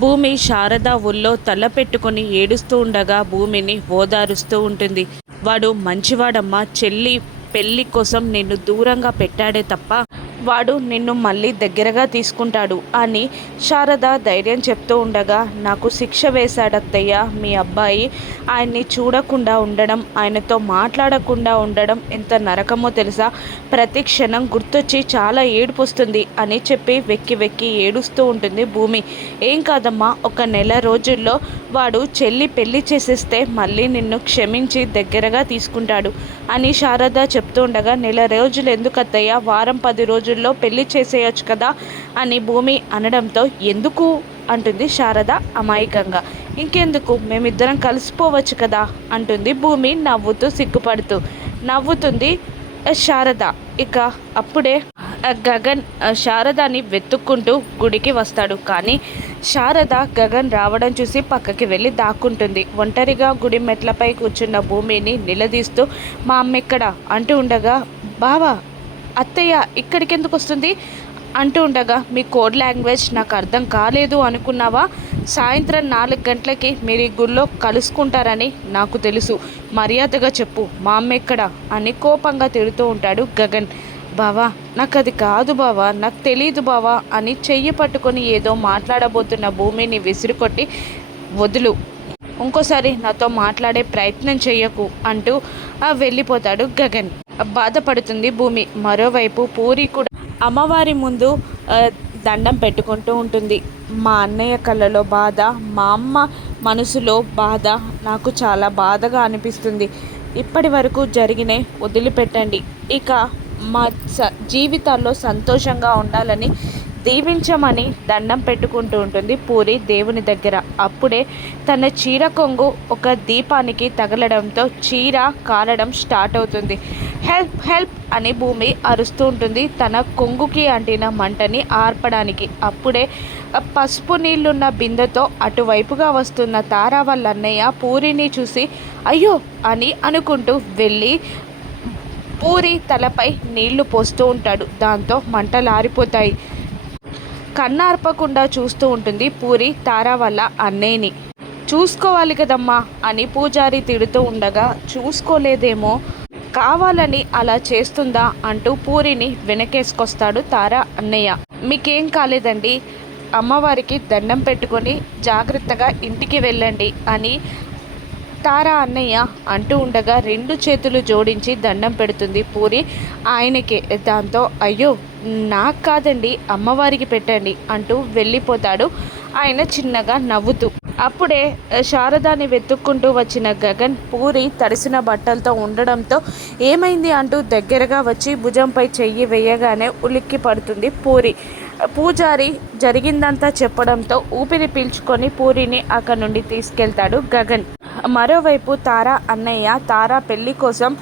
భూమి శారద ఒళ్ళో తల పెట్టుకొని ఏడుస్తూ ఉండగా భూమిని ఓదారుస్తూ ఉంటుంది. వాడు మంచివాడమ్మా, చెల్లి పెళ్ళి కోసం నిన్ను దూరంగా పెట్టాడే తప్ప వాడు నిన్ను మళ్ళీ దగ్గరగా తీసుకుంటాడు అని శారద ధైర్యం చెప్తూ ఉండగా, నాకు శిక్ష వేశాడత్తయ్య మీ అబ్బాయి. ఆయన్ని చూడకుండా ఉండడం, ఆయనతో మాట్లాడకుండా ఉండడం ఎంత నరకమో తెలుసా? ప్రతి క్షణం గుర్తొచ్చి చాలా ఏడుపు వస్తుంది అని చెప్పి వెక్కి వెక్కి ఏడుస్తూ ఉంటుంది భూమి. ఏం కాదమ్మా, ఒక నెల రోజుల్లో వాడు చెల్లి పెళ్లి చేసేస్తే మళ్ళీ నిన్ను క్షమించి దగ్గరగా తీసుకుంటాడు అని శారద చెప్తూ ఉండగా, నెల రోజులు ఎందుకు అత్తయ్య, వారం 10 రోజుల్లో పెళ్లి చేసేయచ్చు కదా అని భూమి అనడంతో, ఎందుకు అంటుంది శారద అమాయకంగా. ఇంకెందుకు, మేమిద్దరం కలిసిపోవచ్చు కదా అంటుంది భూమి నవ్వుతూ సిగ్గుపడుతూ. నవ్వుతుంది శారద. ఇక అప్పుడే గగన్ శారదాని వెతుక్కుంటూ గుడికి వస్తాడు. కానీ శారద గగన్ రావడం చూసి పక్కకి వెళ్ళి దాక్కుంటుంది. ఒంటరిగా గుడి మెట్లపై కూర్చున్న భూమిని నిలదీస్తూ, మా అమ్మ ఎక్కడ అంటూ ఉండగా, బావా అత్తయ్య ఇక్కడికి ఎందుకు వస్తుంది అంటూ ఉండగా, మీ కోడ్ లాంగ్వేజ్ నాకు అర్థం కాలేదు అనుకున్నావా? సాయంత్రం 4 గంటలకి మీరు ఈ గుళ్ళో కలుసుకుంటారని నాకు తెలుసు. మర్యాదగా చెప్పు మా అమ్మ ఎక్కడ అని కోపంగా తిడుతూ ఉంటాడు గగన్. బావా నాకు అది కాదు బావా, నాకు తెలియదు బావా అని చెయ్యి పట్టుకొని ఏదో మాట్లాడబోతున్న భూమిని విసిరుకొట్టి, వదులు, ఇంకోసారి నాతో మాట్లాడే ప్రయత్నం చెయ్యకు అంటూ వెళ్ళిపోతాడు గగన్. బాధపడుతుంది భూమి. మరోవైపు పూరి కూడా అమ్మవారి ముందు దండం పెట్టుకుంటూ ఉంటుంది. మా అన్నయ్య కళ్ళలో బాధ, మా అమ్మ మనసులో బాధ నాకు చాలా బాధగా అనిపిస్తుంది. ఇప్పటి వరకు జరిగినాయి వదిలిపెట్టండి, ఇక మా జీవితాల్లో సంతోషంగా ఉండాలని దీవించమని దండం పెట్టుకుంటూ ఉంటుంది పూరి దేవుని దగ్గర. అప్పుడే తన చీర కొంగు ఒక దీపానికి తగలడంతో చీర కాలడం స్టార్ట్ అవుతుంది. హెల్ప్ హెల్ప్ అని భూమి అరుస్తూ ఉంటుంది తన కొంగుకి అంటిన మంటని ఆర్పడానికి. అప్పుడే పసుపు నీళ్లున్న బిందెతో అటువైపుగా వస్తున్న తారా వాళ్ళ అన్నయ్య పూరిని చూసి అయ్యో అని అనుకుంటూ వెళ్ళి పూరి తలపై నీళ్లు పోస్తూ ఉంటాడు. దాంతో మంటలు ఆరిపోతాయి. కన్నార్పకుండా చూస్తూ ఉంటుంది పూరి తారా వల్ల అన్నయ్యని. చూసుకోవాలి కదమ్మా అని పూజారి తిడుతూ ఉండగా, చూసుకోలేదేమో, కావాలని అలా చేస్తుందా అంటూ పూరిని వెనకేసుకొస్తాడు తారా అన్నయ్య. మీకేం కాలేదండి, అమ్మవారికి దండం పెట్టుకొని జాగ్రత్తగా ఇంటికి వెళ్ళండి అని తారా అన్నయ్య అంటూ ఉండగా 2 చేతులు జోడించి దండం పెడుతుంది పూరి ఆయనకే. దాంతో అయ్యో నాకు కాదండి అమ్మవారికి పెట్టండి అంటూ వెళ్ళిపోతాడు ఆయన చిన్నగా నవ్వుతూ. అప్పుడే శారదాని వెతుక్కుంటూ వచ్చిన గగన్ పూరి తడిసిన బట్టలతో ఉండడంతో ఏమైంది అంటూ దగ్గరగా వచ్చి భుజంపై చెయ్యి వేయగానే ఉలిక్కి పడుతుంది పూరి. పూజారి జరిగిందంతా చెప్పడంతో ఊపిరి పీల్చుకొని పూరిని అక్కడి నుండి తీసుకెళ్తాడు గగన్. మరోవైపు తారా అన్నయ్య తారా పెళ్లి కోసం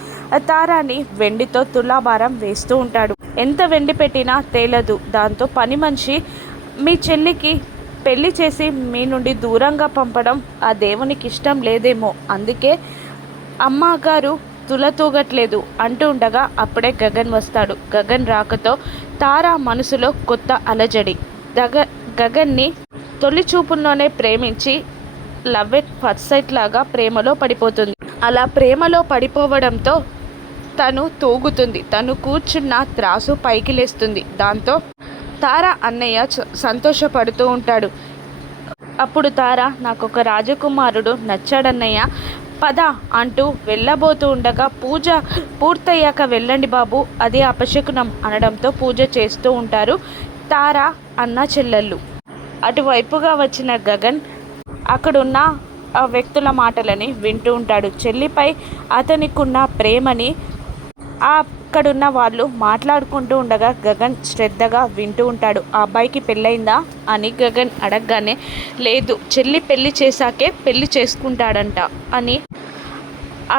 తారాని వెండితో తులాభారం వేస్తూ ఉంటాడు. ఎంత వెండి పెట్టినా తేలదు. దాంతో పని మనిషి, మీ చెల్లికి పెళ్లి చేసి మీ నుండి దూరంగా పంపడం ఆ దేవునికి ఇష్టం లేదేమో, అందుకే అమ్మగారు తులతూగట్లేదు అంటూ ఉండగా అప్పుడే గగన్ వస్తాడు. గగన్ రాకతో తారా మనసులో కొత్త అలజడి. గగన్ని తొలి చూపుల్లోనే ప్రేమించి లవ్ ఎట్ ఫస్ట్ సైట్ లాగా ప్రేమలో పడిపోతుంది. అలా ప్రేమలో పడిపోవడంతో తను తూగుతుంది. తను కూర్చున్న త్రాసు పైకి లేస్తుంది. దాంతో తారా అన్నయ్య సంతోషపడుతూ ఉంటాడు. అప్పుడు తారా, నాకు ఒక రాజకుమారుడు నచ్చాడన్నయ్య, పద అంటూ వెళ్ళబోతూ ఉండగా, పూజ పూర్తయ్యాక వెళ్ళండి బాబు, అది అపశకునం అనడంతో పూజ చేస్తూ ఉంటారు తారా అన్న చెల్లెళ్ళు. అటువైపుగా వచ్చిన గగన్ అక్కడున్న వ్యక్తుల మాటలని వింటూ ఉంటాడు. చెల్లిపై అతనికున్న ప్రేమని అక్కడున్న వాళ్ళు మాట్లాడుకుంటూ ఉండగా గగన్ శ్రద్ధగా వింటూ ఉంటాడు. ఆ అబ్బాయికి పెళ్ళయిందా అని గగన్ అడగగానే, లేదు, చెల్లి పెళ్లి చేశాకే పెళ్లి చేసుకుంటాడంట అని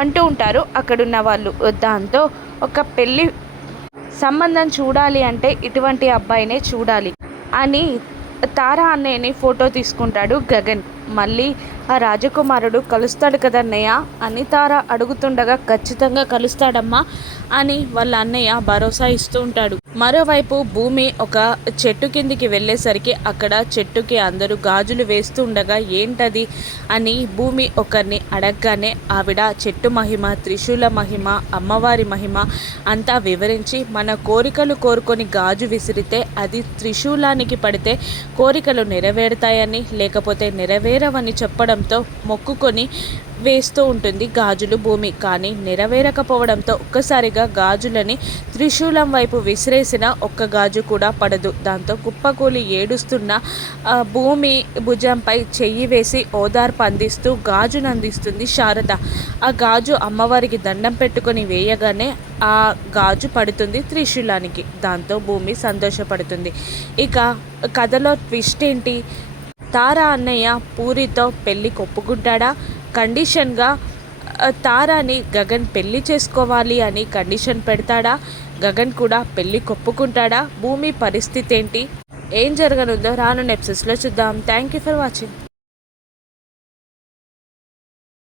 అంటూ ఉంటారు అక్కడున్న వాళ్ళు. దాంతో ఒక పెళ్ళి సంబంధం చూడాలి అంటే ఇటువంటి అబ్బాయినే చూడాలి అని తారా అన్నయ్యని ఫోటో తీసుకుంటాడు గగన్. మళ్ళీ ఆ రాజకుమారుడు కలుస్తాడు కదన్నయ్య అని తారా అడుగుతుండగా, ఖచ్చితంగా కలుస్తాడమ్మా అని వాళ్ళ అన్నయ్య భరోసా ఇస్తూ ఉంటాడు. మరోవైపు భూమి ఒక చెట్టు కిందికి వెళ్ళేసరికి అక్కడ చెట్టుకి అందరూ గాజులు వేస్తూ ఉండగా ఏంటది అని భూమి ఒకరిని అడగగానే ఆవిడ చెట్టు మహిమ, త్రిశూల మహిమ, అమ్మవారి మహిమ అంతా వివరించి మన కోరికలు కోరుకొని గాజు విసిరితే అది త్రిశూలానికి పడితే కోరికలు నెరవేరుతాయని లేకపోతే నెరవేరవని చెప్పడంతో మొక్కుకొని వేస్తూ ఉంటుంది గాజులు భూమి. కానీ నెరవేరకపోవడంతో ఒక్కసారిగా గాజులని త్రిశూలం వైపు విసిరేసిన ఒక్క గాజు కూడా పడదు. దాంతో కుప్పకూలి ఏడుస్తున్న భూమి భుజంపై చెయ్యి వేసి ఓదార్పు అందిస్తూ గాజును అందిస్తుంది శారద. ఆ గాజు అమ్మవారికి దండం పెట్టుకొని వేయగానే ఆ గాజు పడుతుంది త్రిశూలానికి. దాంతో భూమి సంతోషపడుతుంది. ఇక కథలో ట్విస్ట్ ఏంటి? తారా అన్నయ్య పూరితో పెళ్ళి ఒప్పుకుంటాడా? కండిషన్గా తారాని గగన్ పెళ్లి చేసుకోవాలి అని కండిషన్ పెడతాడా? గగన్ కూడా పెళ్లి ఒప్పుకుంటాడా? భూమి పరిస్థితి ఏంటి? ఏం జరగనుందో రానున్న ఎపిసోడ్స్లో చూద్దాం. Thank you for watching.